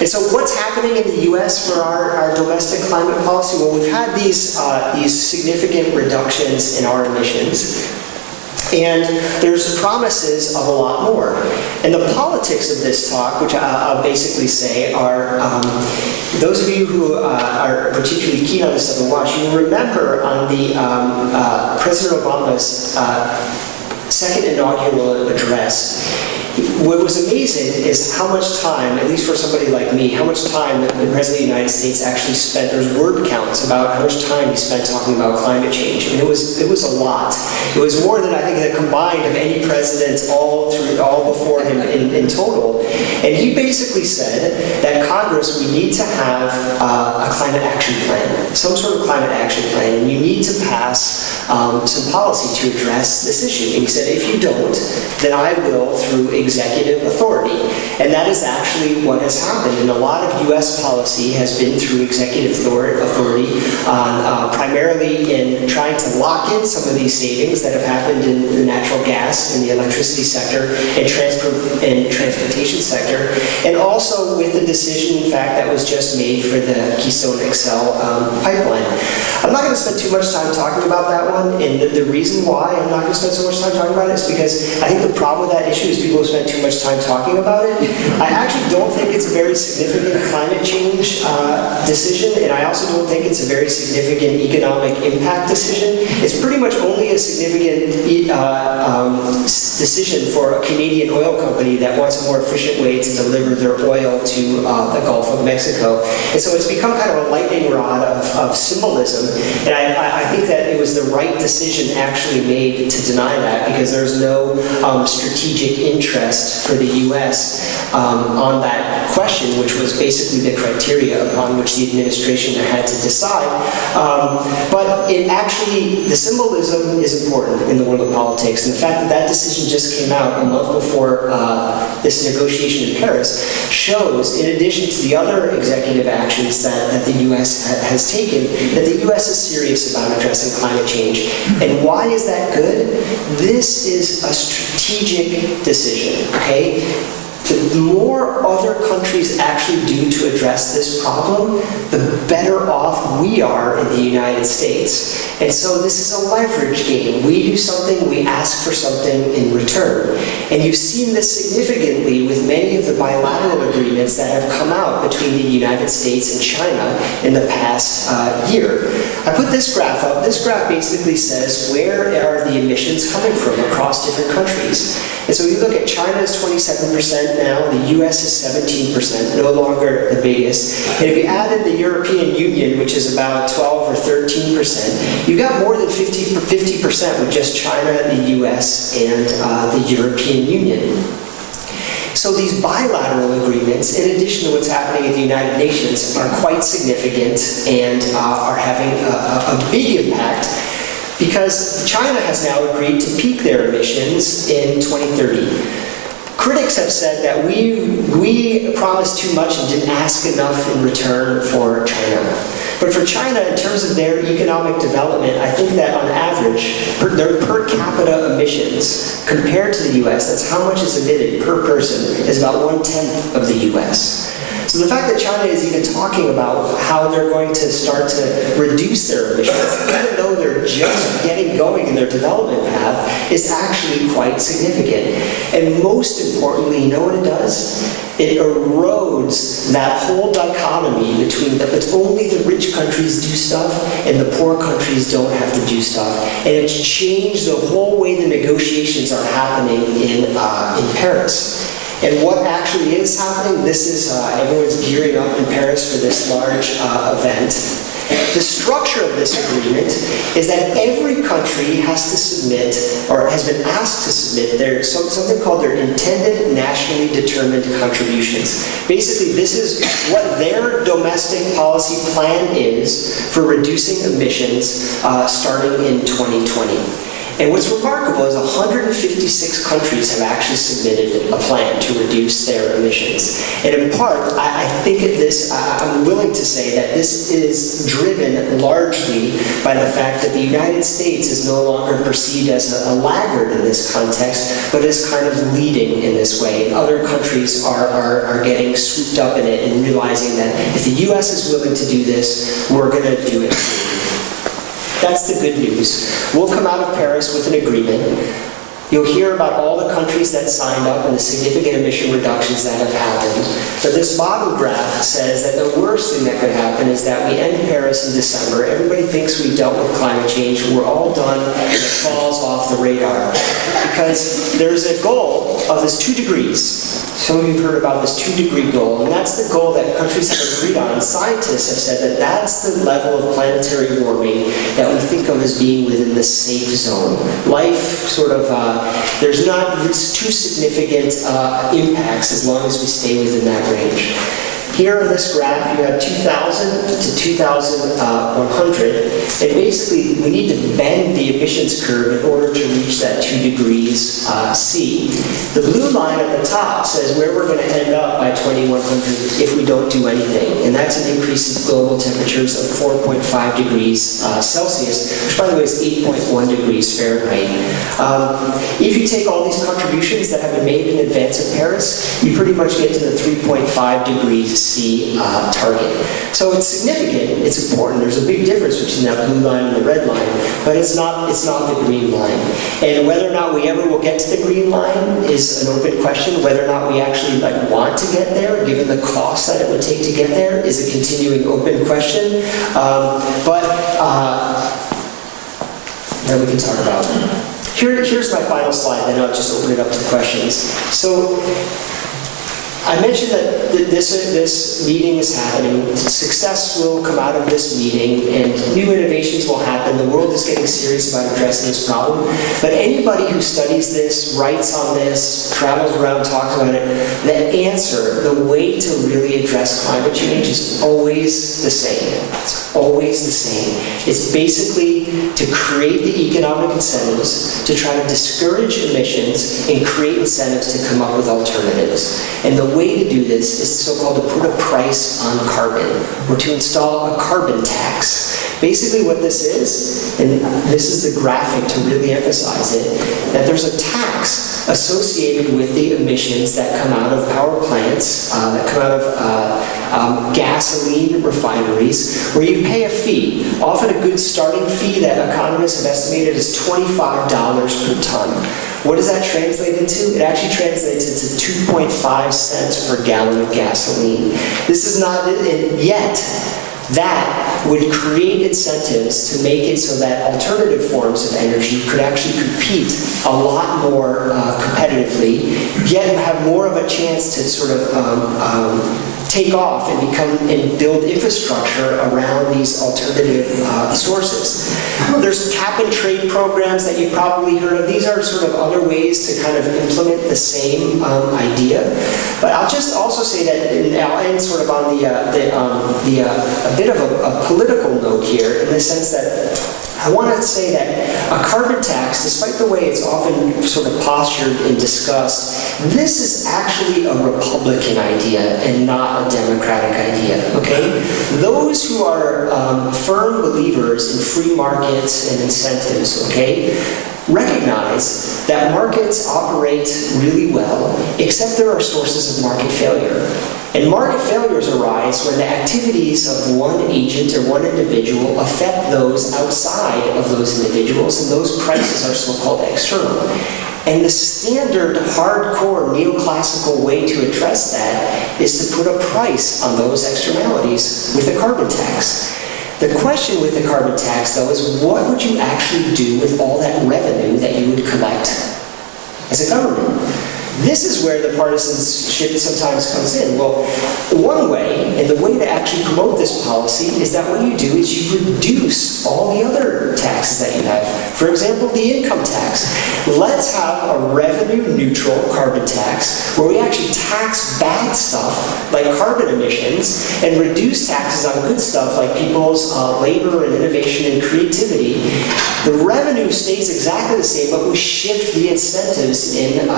And so what's happening in the US for our domestic climate policy? Well, we've had these significant reductions in our emissions. And there's promises of a lot more. And the politics of this talk, which I'll basically say, are those of you who are particularly keen on this stuff and watch, you remember on the President Obama's second inaugural address, what was amazing is how much time, at least for somebody like me, how much time the President of the United States actually spent. There's word counts about how much time he spent talking about climate change. I mean, it was a lot. It was more than I think the combined of any presidents all before him in total. And he basically said that Congress, we need to have a climate action plan, some sort of climate action plan, and you need to pass some policy to address this issue. And he said, if you don't, then I will through executive authority. And that is actually what has happened. And a lot of US policy has been through executive authority, primarily in trying to lock in some of these savings that have happened in the natural gas, in the electricity sector, and transportation sector, and also with the decision, in fact, that was just made for the Keystone XL pipeline. I'm not going to spend too much time talking about that one, and the reason why I'm not going to spend so much time talking about it is because I think the problem with that issue is people spend too much time talking about it. I actually don't think it's a very significant climate change decision, and I also don't think it's a very significant economic impact decision. It's pretty much only a significant decision for a Canadian oil company that wants a more efficient way to deliver their oil to the Gulf of Mexico. And so it's become kind of a lightning rod of symbolism, and I think that it was the right decision actually made to deny that, because there's no strategic interest for the U.S. On that question, which was basically the criteria upon which the administration had to decide. But it actually, the symbolism is important in the world of politics, and the fact that that decision just came out a month before this negotiation in Paris shows, in addition to the other executive actions that the U.S. has taken, that the U.S. is serious about addressing climate change. And why is that good? This is a strategic decision, okay? The more other countries actually do to address this problem, the better off we are in the United States. And so this is a leverage game. We do something, we ask for something in return. And you've seen this significantly with many of the bilateral agreements that have come out between the United States and China in the past year. I put this graph up. This graph basically says where are the emissions coming from across different countries. And so you look at China is 27% now, the US is 17%, no longer the biggest. And if you added the European Union, which is about 12 or 13%, you got more than 50% with just China, the US, and the European Union. So these bilateral agreements, in addition to what's happening at the United Nations, are quite significant and are having a big impact, because China has now agreed to peak their emissions in 2030. Critics have said that we promised too much and didn't ask enough in return for China. But for China, in terms of their economic development, I think that on average, their per capita emissions compared to the US, that's how much is emitted per person, is about 1/10 of the US. So the fact that China is even talking about how they're going to start to reduce their emissions, even though they're just getting going in their development path, is actually quite significant. And most importantly, you know what it does? It erodes that whole dichotomy between it's only the rich countries do stuff and the poor countries don't have to do stuff. And it's changed the whole way the negotiations are happening in Paris. And what actually is happening, this is, everyone's gearing up in Paris for this large event. The structure of this agreement is that every country has to submit, or has been asked to submit, something called their intended nationally determined contributions. Basically, this is what their domestic policy plan is for reducing emissions starting in 2020. And what's remarkable is 156 countries have actually submitted a plan to reduce their emissions. And in part, I think I'm willing to say that this is driven largely by the fact that the United States is no longer perceived as a laggard in this context, but is kind of leading in this way. And other countries are getting swooped up in it and realizing that if the US is willing to do this, we're going to do it. That's the good news. We'll come out of Paris with an agreement. You'll hear about all the countries that signed up and the significant emission reductions that have happened. But this bottom graph says that the worst thing that could happen is that we end Paris in December. Everybody thinks we've dealt with climate change. We're all done, and it falls off the radar. Because there's a goal of this 2 degrees. Some of you have heard about this 2-degree goal, and that's the goal that countries have agreed on. Scientists have said that that's the level of planetary warming that we think of as being within the safe zone. Life sort of, there's not too significant impacts as long as we stay within that range. Here on this graph, you have 2000 to 2100, and basically we need to bend the emissions curve in order to reach that 2 degrees C. The blue line at the top says where we're going to end up by 2100 if we don't do anything, and that's an increase in global temperatures of 4.5 degrees Celsius, which by the way is 8.1 degrees Fahrenheit. If you take all these contributions that have been made in advance of Paris, you pretty much get to the 3.5 degrees C target. So it's significant, it's important. There's a big difference between that blue line and the red line, but it's not the green line. And whether or not we ever will get to the green line is an open question. Whether or not we actually want to get there, given the cost that it would take to get there, is a continuing open question. That we can talk about. Here's my final slide, then I'll just open it up to questions. So, I mentioned that this meeting is happening. Success will come out of this meeting, and new innovations will happen. The world is getting serious about addressing this problem. But anybody who studies this, writes on this, travels around, talks about it, the answer, the way to really address climate change is always the same. It's always the same. It's basically to create the economic incentives to try to discourage emissions and create incentives to come up with alternatives. And the way to do this is so-called to put a price on carbon, or to install a carbon tax. Basically what this is, and this is the graphic to really emphasize it, that there's a tax associated with the emissions that come out of power plants, that come out of gasoline refineries, where you pay a fee, often a good starting fee that economists have estimated is $25 per ton. What does that translate into? It actually translates into 2.5 cents per gallon of gasoline. This is not yet. That would create incentives to make it so that alternative forms of energy could actually compete a lot more competitively, have more of a chance to sort of take off and build infrastructure around these alternative sources. There's cap and trade programs that you've probably heard of. These are sort of other ways to kind of implement the same idea. But I'll just also say that, and I'll end sort of on a bit of a political note here, in the sense that I want to say that a carbon tax, despite the way it's often sort of postured and discussed, this is actually a Republican idea and not a Democratic idea, okay? Those who are firm believers in free markets and incentives, okay, recognize that markets operate really well, except there are sources of market failure. And market failures arise when the activities of one agent or one individual affect those outside of those individuals, and those prices are so-called external. And the standard, hardcore, neoclassical way to address that is to put a price on those externalities with a carbon tax. The question with the carbon tax, though, is what would you actually do with all that revenue that you would collect as a government? This is where the partisanship sometimes comes in. Well, one way, and the way to actually promote this policy, is that what you do is you reduce all the other taxes that you have. For example, the income tax. Let's have a revenue-neutral carbon tax where we actually tax bad stuff like carbon emissions and reduce taxes on good stuff like people's labor and innovation and creativity. The revenue stays exactly the same, but we shift the incentives in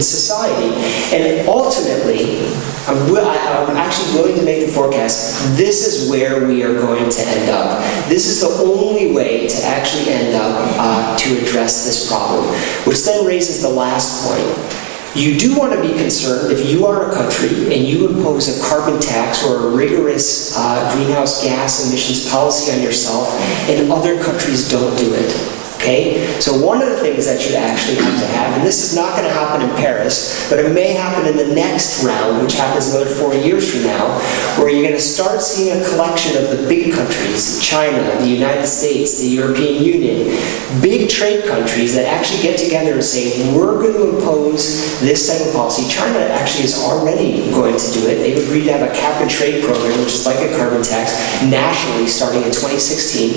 society. And ultimately, I'm actually willing to make the forecast, this is where we are going to end up. This is the only way to actually end up to address this problem, which then raises the last point. You do want to be concerned if you are a country and you impose a carbon tax or a rigorous greenhouse gas emissions policy on yourself and other countries don't do it. Okay? So one of the things that you actually have to have, and this is not going to happen in Paris, but it may happen in the next round, which happens another 4 years from now, where you're going to start seeing a collection of the big countries, China, the United States, the European Union, big trade countries that actually get together and say, we're going to impose this type of policy. China actually is already going to do it. They've agreed to have a cap and trade program, which is like a carbon tax, nationally starting in 2016.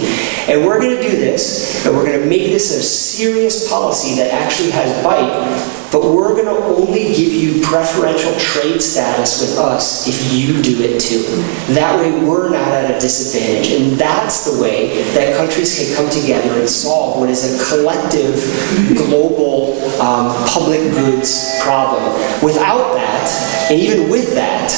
And we're going to do this, and we're going to make this a serious policy that actually has bite, but we're going to only give you preferential trade status with us if you do it too. That way we're not at a disadvantage. And that's the way that countries can come together and solve what is a collective global public goods problem. Without that, and even with that,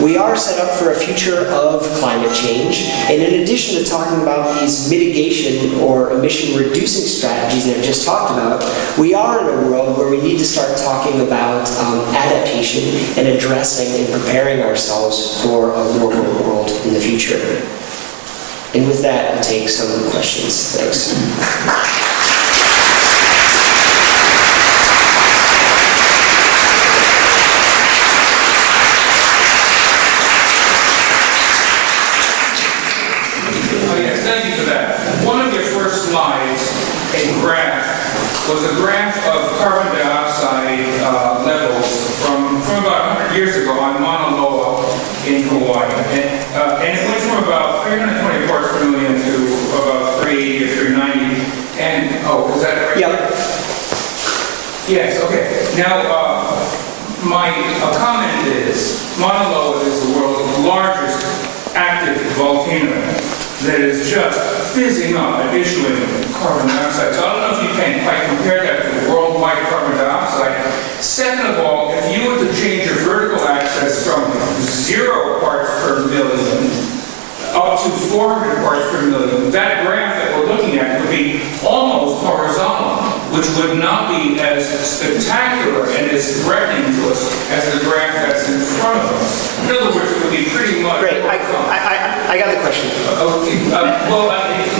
we are set up for a future of climate change, and in addition to talking about these mitigation or emission-reducing strategies that I've just talked about, we are in a world where we need to start talking about adaptation and addressing and preparing ourselves for a warmer world in the future. And with that, I'll take some questions. Thanks. Was a graph of carbon dioxide levels from about 100 years ago on Mauna Loa in Hawaii. And it went from about 320 parts per million to about 380 or 390. And, oh, is that right? Yep. Yes, okay. Now, my comment is, Mauna Loa is the world's largest active volcano that is just fizzing up and issuing carbon dioxide. So I don't know if you can quite compare that to worldwide carbon dioxide. Second of all, if you were to change your vertical axis from 0 parts per million up to 400 parts per million, that graph that we're looking at would be almost horizontal, which would not be as spectacular and as threatening to us as the graph that's in front of us. In other words, it would be pretty much Great. I got the question. Okay. Well,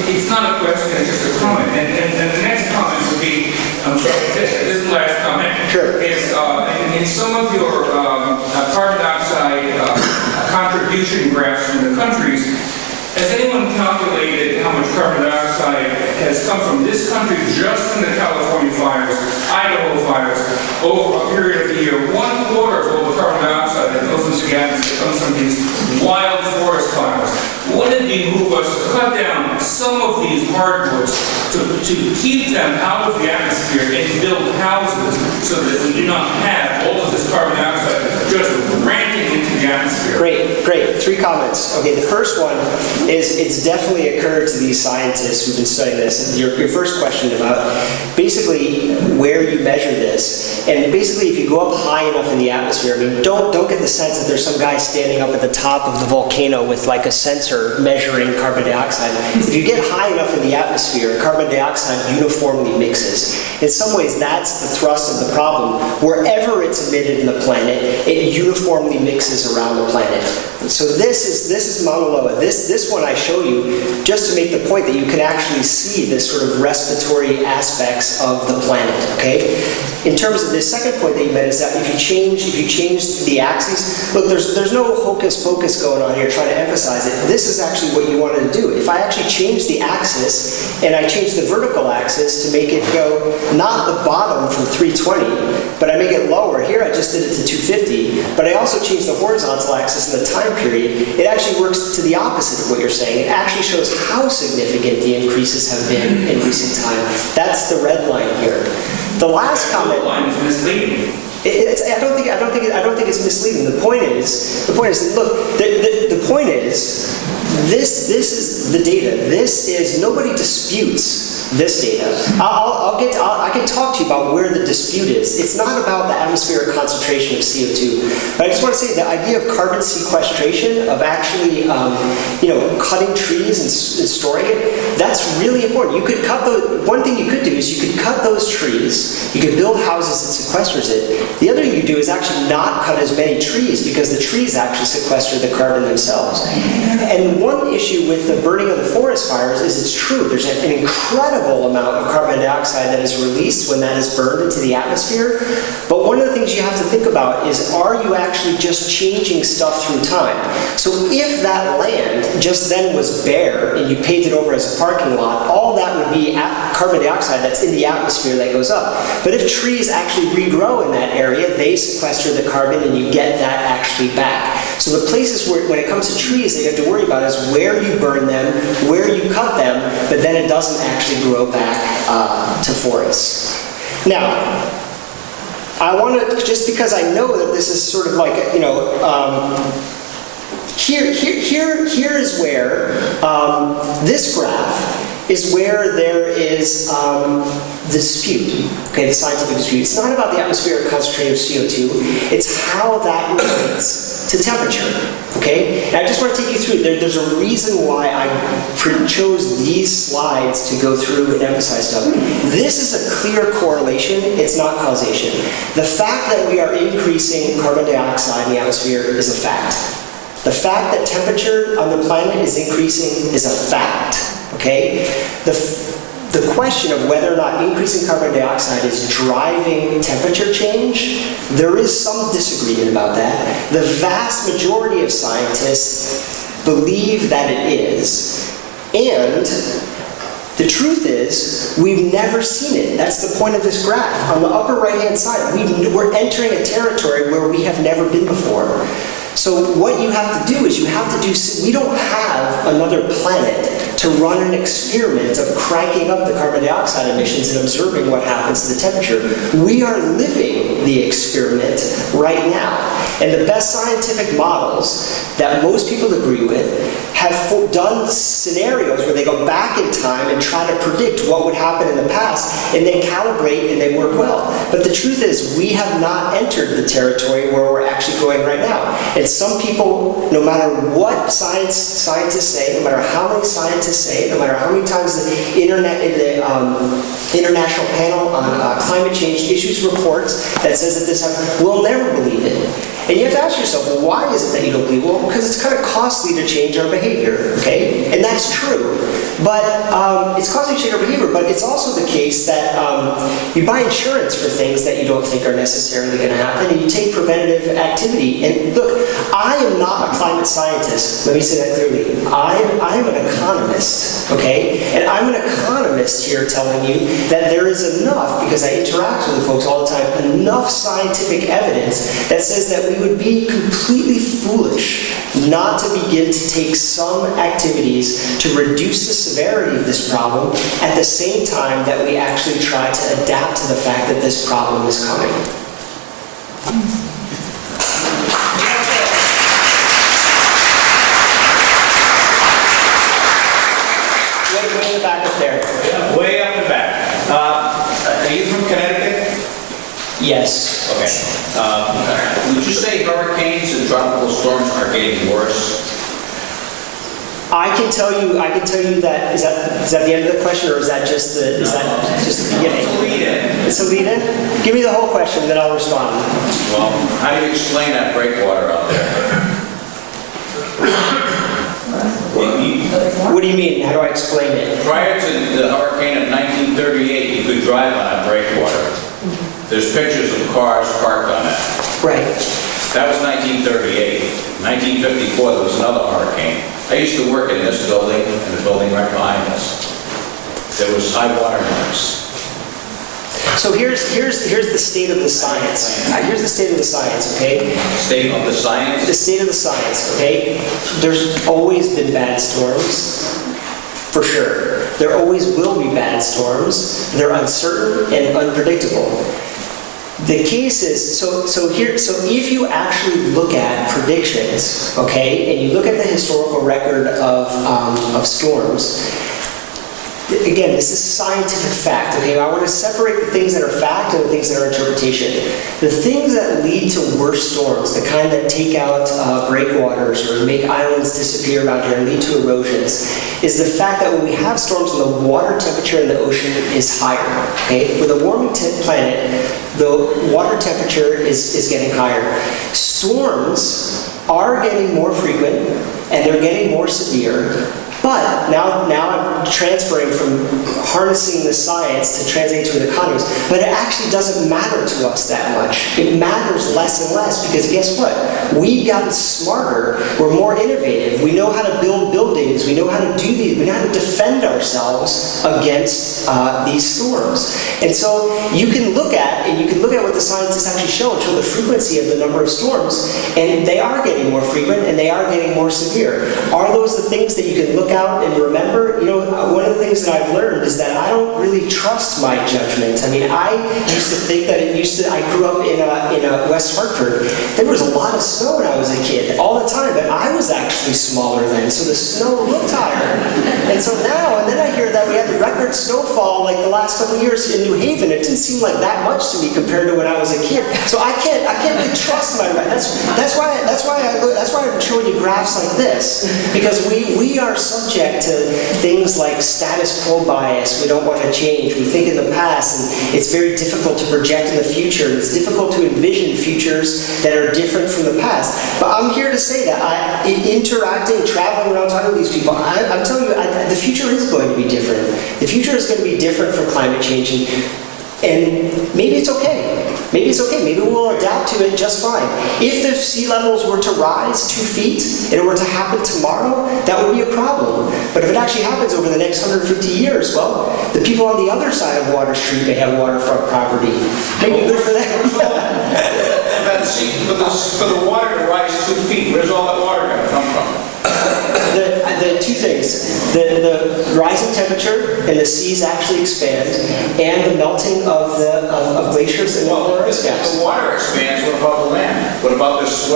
it's not a question, it's just a comment. And the next comment would be, this is the last comment. Sure. Is in some of your carbon dioxide contribution graphs from the countries, has anyone calculated how much carbon dioxide has come from this country just from the California fires, Idaho fires, over a period of the year? 1/4 of all the carbon dioxide that goes into the atmosphere comes from these wild forest fires. Wouldn't it behoove us to cut down some of these hardwoods to keep them out of the atmosphere and build houses so that we do not have all of this carbon dioxide just ranting into the atmosphere? Great. 3 comments. Okay, the first one is it's definitely occurred to these scientists who've been studying this. And your first question about basically where you measure this, and basically if you go up high enough in the atmosphere, I mean, don't get the sense that there's some guy standing up at the top of the volcano with like a sensor measuring carbon dioxide. If you get high enough in the atmosphere, carbon dioxide uniformly mixes. In some ways, that's the thrust of the problem. Wherever it's emitted in the planet, it uniformly mixes around the planet. So this is Mauna Loa. This one I show you just to make the point that you can actually see this sort of respiratory aspects of the planet. Okay. In terms of the second point that you made is that if you change the axes, look, there's no hocus pocus going on here trying to emphasize it. This is actually what you wanted to do. If I actually change the axis and I change the vertical axis to make it go not the bottom from 320, but I make it lower. Here I just did it to 250, but I also changed the horizontal axis and the time period. It actually works to the opposite of what you're saying. It actually shows how significant the increases have been in recent time. That's the red line here. The last comment. The line is misleading. I don't think it's misleading. The point is, look, the point is, this is the data. This is, nobody disputes this data. I can talk to you about where the dispute is. It's not about the atmospheric concentration of CO2. But I just want to say the idea of carbon sequestration, of actually, cutting trees and storing it, that's really important. You could cut one thing you could do is you could cut those trees. You could build houses that sequesters it. The other thing you do is actually not cut as many trees because the trees actually sequester the carbon themselves. And one issue with the burning of the forest fires is it's true. There's an incredible amount of carbon dioxide that is released when that is burned into the atmosphere. But one of the things you have to think about is, are you actually just changing stuff through time? So if that land just then was bare and you paved it over as a parking lot, all that would be carbon dioxide that's in the atmosphere that goes up. But if trees actually regrow in that area, they sequester the carbon and you get that actually back. So the places where, when it comes to trees, that you have to worry about is where you burn them, where you cut them, but then it doesn't actually grow back to forests. Now, I want to, just because I know that this is sort of like, here is where this graph is where there is the dispute, okay, the scientific dispute. It's not about the atmospheric concentration of CO2, it's how that relates to temperature, okay? And I just want to take you through, there's a reason why I chose these slides to go through and emphasize stuff. This is a clear correlation, it's not causation. The fact that we are increasing carbon dioxide in the atmosphere is a fact. The fact that temperature on the planet is increasing is a fact, okay? The question of whether or not increasing carbon dioxide is driving temperature change, there is some disagreement about that. The vast majority of scientists believe that it is. And the truth is, we've never seen it. That's the point of this graph. On the upper right-hand side, we're entering a territory where we have never been before. So what you have to do is we don't have another planet to run an experiment of cranking up the carbon dioxide emissions and observing what happens to the temperature. We are living the experiment right now. And the best scientific models that most people agree with have done scenarios where they go back in time and try to predict what would happen in the past, and they calibrate and they work well. But the truth is, we have not entered the territory where we're actually going right now. And some people, no matter what scientists say, no matter how many scientists say it, no matter how many times the International Panel on Climate Change issues reports that says that this happens, we'll never believe it. And you have to ask yourself, well, why is it that you don't believe? Well, because it's kind of costly to change our behavior, okay? And that's true. But it's costly to change our behavior, but it's also the case that you buy insurance for things that you don't think are necessarily going to happen, and you take preventative activity. And look, I am not a climate scientist. Let me say that clearly. I am an economist, okay? And I'm an economist here telling you that there is enough, because I interact with the folks all the time, enough scientific evidence that says that we would be completely foolish not to begin to take some activities to reduce the severity of this problem at the same time that we actually try to adapt to the fact that this problem is coming. Way in the back up there. Yeah, way up the back. Are you from Connecticut? Yes. Okay. Would you say hurricanes and tropical storms are getting worse? I can tell you that is that the end of the question, or is that just the beginning? Lead in. Ms. Alita, give me the whole question, then I'll respond. Well, how do you explain that breakwater out there? What do you mean? How do I explain it? Prior to the hurricane of 1938, you could drive on a breakwater. There's pictures of cars parked on it. Right. That was 1938. 1954, there was another hurricane. I used to work in this building and the building right behind us. There was high water marks. So here's the state of the science. Here's the state of the science, okay? State of the science? The state of the science, okay? There's always been bad storms, for sure. There always will be bad storms. They're uncertain and unpredictable. The case is, so if you actually look at predictions, okay, and you look at the historical record of storms, again, this is scientific fact, okay? I want to separate the things that are fact and the things that are interpretation. The things that lead to worse storms, the kind that take out breakwaters or make islands disappear around here and lead to erosions, is the fact that when we have storms and the water temperature in the ocean is higher, okay? With a warming planet, the water temperature is getting higher. Storms are getting more frequent and they're getting more severe. But now I'm transferring from harnessing the science to translating to the economies. But it actually doesn't matter to us that much. It matters less and less because guess what? We've gotten smarter. We're more innovative. We know how to build buildings. We know how to do these. We know how to defend ourselves against these storms. And so you can look at what the scientists actually show the frequency of the number of storms, and they are getting more frequent and they are getting more severe. Are those the things that you can look out and remember? You know, one of the things that I've learned is that I don't really trust my judgment. I mean, I used to think that I grew up in West Hartford. There was a lot of snow when I was a kid, all the time, but I was actually smaller then, so the snow looked higher. And so now, and then I hear that we had the record snowfall like the last couple of years in New Haven. It didn't seem like that much to me compared to when I was a kid. So I can't really trust my. That's why I'm showing you graphs like this, because we are subject to things like status quo bias. We don't want to change. We think in the past, and it's very difficult to project in the future. It's difficult to envision futures that are different from the past. But I'm here to say that interacting, traveling around, talking to these people, I'm telling you, the future is going to be different. The future is going to be different for climate change, and maybe it's okay. Maybe it's okay. Maybe we'll adapt to it just fine. If the sea levels were to rise 2 feet and it were to happen tomorrow, that would be a problem. But if it actually happens over the next 150 years, well, the people on the other side of Water Street may have waterfront property. Maybe good for them. For the water to rise 2 feet, where's all that water going to come from? The two things, the rising temperature and the seas actually expand, and the melting of glaciers and polar ice caps. The water expands, what about the land? What about this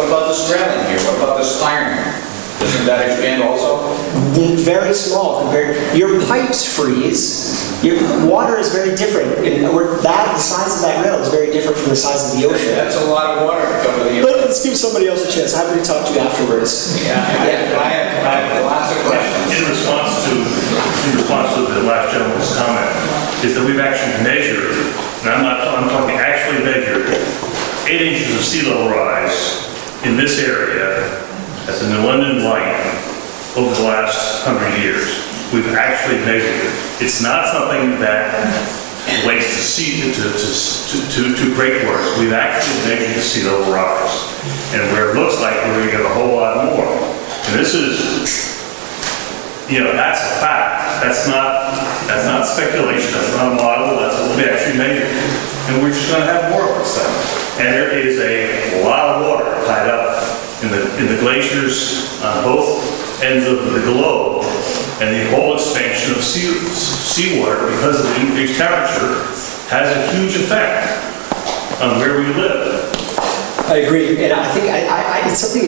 straddling here? What about this iron here? Doesn't that expand also? Very small compared. Your pipes freeze. Your water is very different. The size of that rail is very different from the size of the ocean. That's a lot of water to cover the ocean. Let's give somebody else a chance. I'm going to talk to you afterwards. I have lots of questions. In response to the last gentleman's comment, is that we've actually measured, and I'm talking actually measured, 8 inches of sea level rise in this area at the New London Light over the last 100 years. We've actually measured it. It's not something that relates to breakwaters. We've actually measured the sea level rise. And where it looks like we're going to get a whole lot more. And this is, that's a fact. That's not speculation. That's not a model. That's what we actually measured. And we're just going to have more of this stuff. And there is a lot of water tied up in the glaciers on both ends of the globe. And the whole expansion of seawater, because of the increased temperature, has a huge effect on where we live. I agree, and I think it's something